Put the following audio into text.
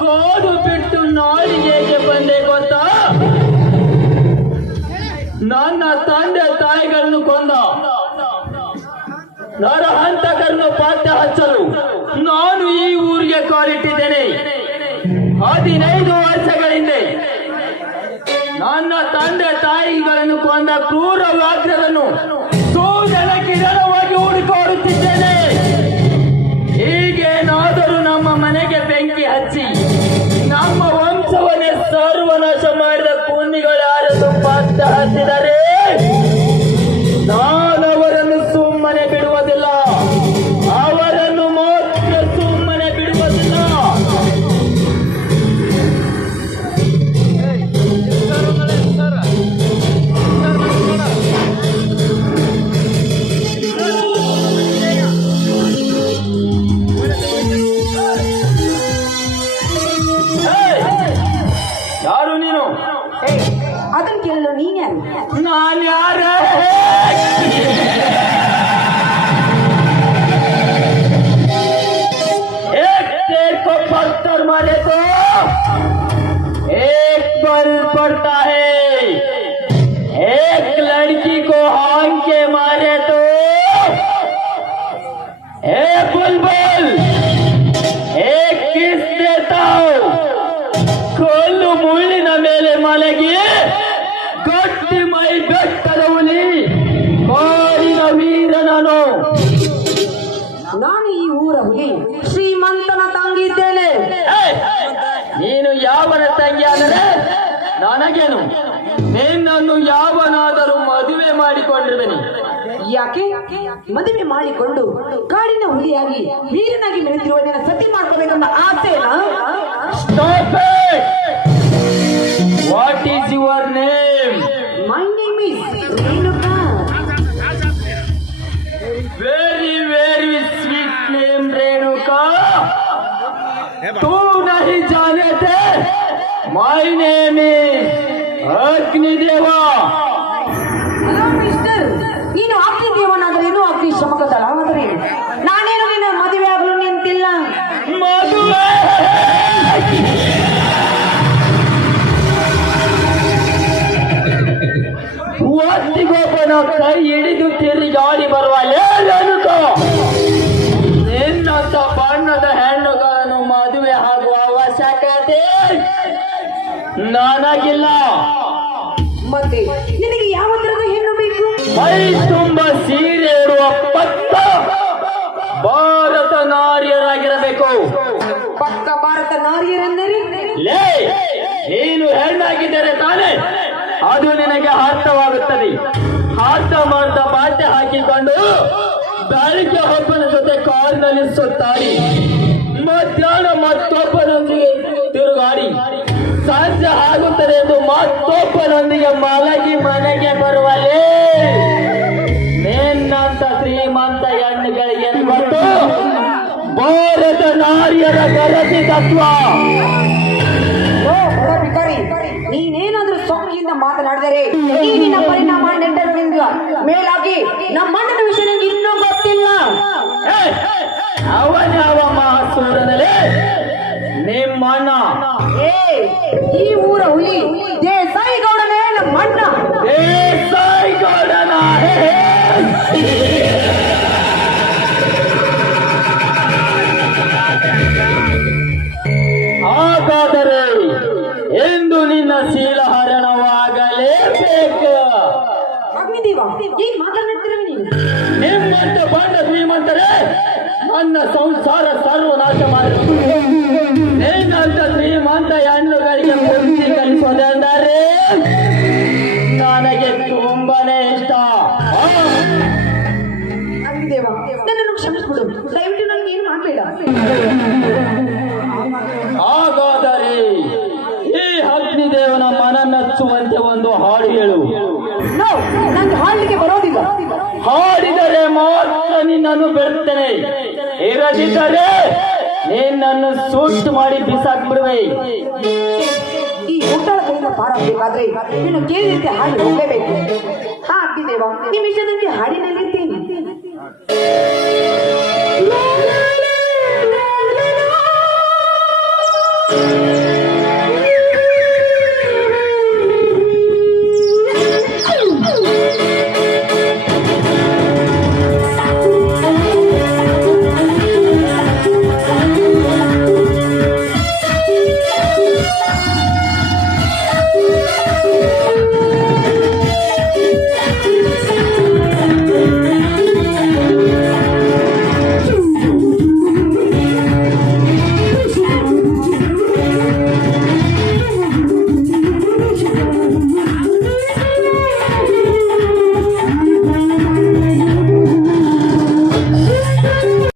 ಕೋಡು ಬಿಟ್ಟು ನಾಡಿಗೆಗೆ ಬಂದೆ ಗೊತ್ತಾ? ನನ್ನ ತಂದೆ ತಾಯಿಗಳನ್ನು ಕೊಂದ ನರಹಂತಕರನ್ನು ಪತ್ತೆ ಹಚ್ಚಲು ನಾನು ಈ ಊರಿಗೆ ಕಾಲಿಟ್ಟಿದ್ದೇನೆ. 15 ವರ್ಷಗಳ ಹಿಂದೆ ನನ್ನ ತಂದೆ ತಾಯಿಗಳನ್ನು ಕೊಂದ ಕ್ರೂರ ವ್ಯಾಘ್ರರನ್ನು ಸೂದನಕ್ಕಿಡಲವಾಗಿ ಹುಡುಕಾಡುತ್ತಿದ್ದೇನೆ. ಹೀಗೇನಾದರೂ ನಮ್ಮ ಮನೆಗೆ ಬೆಂಕಿ ಹಚ್ಚಿ ನಮ್ಮ ವಂಶವನ್ನೇ ಸರ್ವನಾಶ ಮಾಡಿದ ಪುಣ್ಯಗಳು ಯಾರೆಂದು ಪತ್ತೆ ಹಚ್ಚಿದರೆ ನಾನು ಅವರನ್ನು ಸುಮ್ಮನೆ ಬಿಡುವುದಿಲ್ಲ, ಅವರನ್ನು ಮಾತ್ರ ಸುಮ್ಮನೆ ಬಿಡುವುದಿಲ್ಲ. ಯಾರು ನೀನು? ಅದನ್ನು ಕೇಳಲು ನೀನ್ಯಾರು? ನಾನು ಯಾರ? पत्थर मारे तो एक बल पड़ता है, एक लड़की को हांग के मारे तो एक बुलबुल एक किस देता हूँ. कोल्लु मुಳ್ಳಿನ ಮೇಲೆ ಮಲಗಿ ಗಟ್ಟಿ ಮೈ ಬೆಟ್ಟದ ಹುಲಿ ಕೋರಿನ ವೀರ ನಾನು. ನಾನು ಈ ಊರ ಹುಲಿ ಶ್ರೀಮಂತನ ತಂಗಿದ್ದೇನೆ. ನೀನು ಯಾವನ ತಂಗಿ ಆದರೆ ನನಗೇನು? ನಿನ್ನನ್ನು ಯಾವನಾದರೂ ಮದುವೆ ಮಾಡಿಕೊಂಡಿರುವೆನು. ಯಾಕೆ? ಮದುವೆ ಮಾಡಿಕೊಂಡು ಕಾಡಿನ ಹುಲಿಯಾಗಿ ವೀರನಾಗಿ ಮೆರೆದಿರುವ ನಿನ್ನ ಸತಿ ಮಾಡ್ಕೋಬೇಕಂತ ಆಸೆನಾ? Stop it! What is your name? My name is Renuka. Very very sweet name Renuka. तू नहीं जाने थे? My name is Agnideva. Hello mister, ನೀನು ಅಗ್ನಿ ದೇವನಾದ್ರೇನು ಅಗ್ನಿ ಶಮಕದಳಾದ್ರೇನು? ನಾನೇನು ನಿನ್ನ ಮದುವೆ ಆಗಲು ನಿಂತಿಲ್ಲ. ಮದುವೆ ಒತ್ತಿಗೊಬ್ಬನ ಕೈ ಹಿಡಿದು ತಿರುಗಾಡಿ ಬರುವ ರೇಣುಕಾ, ನಿನ್ನಂತ ಬಣ್ಣದ ಹೆಣ್ಣುಗಳನ್ನು ಮದುವೆ ಆಗುವ ಅವಶ್ಯಕತೆ ನನಗಿಲ್ಲ. ಮತ್ತೆ ನಿನಗೆ ಯಾವ ತರದ ಹೆಣ್ಣು ಬೇಕು? ಮೈ ತುಂಬ ಸೀರೆ ಇರುವ ಪಕ್ಕ ಭಾರತ ನಾರಿಯರಾಗಿರಬೇಕು. ಪಕ್ಕ ಭಾರತ ನಾರಿಯರೆಂದರೆ? ಲೇ, ನೀನು ಹೆಣ್ಣಾಗಿದ್ದರೆ ತಾನೇ ಅದು ನಿನಗೆ ಅರ್ಥವಾಗುತ್ತದೆ. ಅರ್ಥ ಮಾಡ್ತಾ ಬಾಟೆ ಹಾಕಿಕೊಂಡು ಬೆಳಿಗ್ಗೆ ಒಬ್ಬನ ಜೊತೆ ಕಾರಿನಲ್ಲಿ ಸುತ್ತಾಡಿ, ಮಧ್ಯಾಹ್ನ ಮತ್ತೊಬ್ಬನೊಂದಿಗೆ ತಿರುಗಾಡಿ, ಸಂಜೆ ಆಗುತ್ತದೆ ಎಂದು ಮತ್ತೊಬ್ಬನೊಂದಿಗೆ ಮಲಗಿ ಮನೆಗೆ ಬರುವಲೇ ನಿನ್ನಂತ ಶ್ರೀಮಂತ ಹೆಣ್ಣುಗಳಿಗೆ ಗೊತ್ತು ಭಾರತ ನಾರಿಯರ ಗರತಿ ತತ್ವ. ಭಿಕಾರಿ, ನೀನೇನ ಮಾತನ್ನ ಮಾತನಾಡಿದರೆ ಈಗಿನ ಪರಿಣಾಮ ನೆಟ್ಟರಿಂದ ಮೇಲಾಗಿ ನಮ್ಮಣ್ಣನ ವಿಷಯ ನಿಂಗೆ ಇನ್ನೂ ಗೊತ್ತಿಲ್ಲ. ಅವನ್ಯಾವ ಮಹಾಸೂರನಲ್ಲಿ ನಿಮ್ಮಣ್ಣ ಏ ಈ ಊರ ಹುಲಿ ದೇಸಾಯಿ ಗೌಡನೇ ನಮ್ಮಣ್ಣ. ದೇಸಾಯಿ ಗೌಡನ ಹಾಗಾದರೆ ಎಂದು ನಿನ್ನ ಶೀಲಹರಣವಾಗಲೇಬೇಕು. ಅಗ್ನಿದೇವ ಏನ್ ಮಾತನಾಡ್ತೀರ ನೀವು? ನಿಮ್ಮಂತ ಬಂದ ಶ್ರೀಮಂತರೇ ನನ್ನ ಸಂಸಾರ ಸರ್ವನಾಶ ಮಾಡಿದರು. ನಿನ್ನಂತ ಶ್ರೀಮಂತ ಹೆಣ್ಣುಗಳಿಗೆ ಮುಕ್ತಿ ಕಲಿಸೋದೆಂದರೆ ನನಗೆ ತುಂಬಾನೇ ಇಷ್ಟ. ಅಗ್ನಿದೇವ ನನ್ನನ್ನು ಕ್ಷಮಿಸ್ಬಿಡು, ದಯವಿಟ್ಟು ನನಗೆ ಏನು ಮಾಡಬೇಡ. ಹಾಗಾದರೆ ಈ ಅಗ್ನಿದೇವನ ಮನ ಮೆಚ್ಚುವಂತೆ ಒಂದು ಹಾಡು ಹೇಳು. ನೋ, ನಂಗೆ ಹಾಡ್ಲಿಕ್ಕೆ ಬರೋದಿಲ್ಲ. ಹಾಡಿದರೆ ಮಾತ್ರ ನಿನ್ನನ್ನು ಬಿಡುತ್ತೇನೆ, ಇರದಿದ್ದರೆ ನಿನ್ನನ್ನು ಸೂಟ್ ಮಾಡಿ ಬಿಸಾಕ್ಬಿಡುವೆ. ಈ ಹುಟ್ಟಾಳ ಕೈಯಿಂದ ಪಾರಾಗಬೇಕಾದ್ರೆ ನೀನು ಕೇಳಿದಂತೆ ಹಾಡಿ ಹೋಗಲೇಬೇಕು. ಹಾ ಅಗ್ನಿದೇವ, ನಿಮ್ಮ ಇಷ್ಟದಂತೆ ಹಾಡಿನಲ್ಲಿದ್ದೇನೆ.